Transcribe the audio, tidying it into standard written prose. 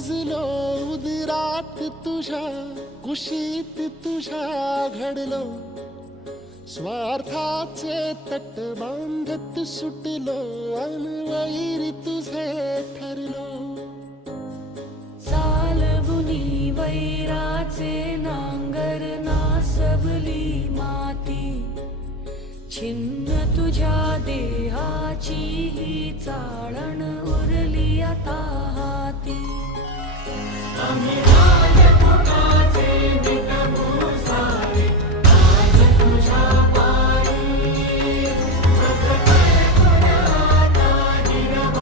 रुजलो उदरात तुझ्या, कुशीत तुझ्या घडलो, स्वार्थाचे तट बांधत सुटलो, अनवैरी तुझे ठरलो. चालवुनी वैराचे नांगर नासवली माती, छिन्न तुझ्या देहाची ही चाळण उरली आता हाती. आम्ही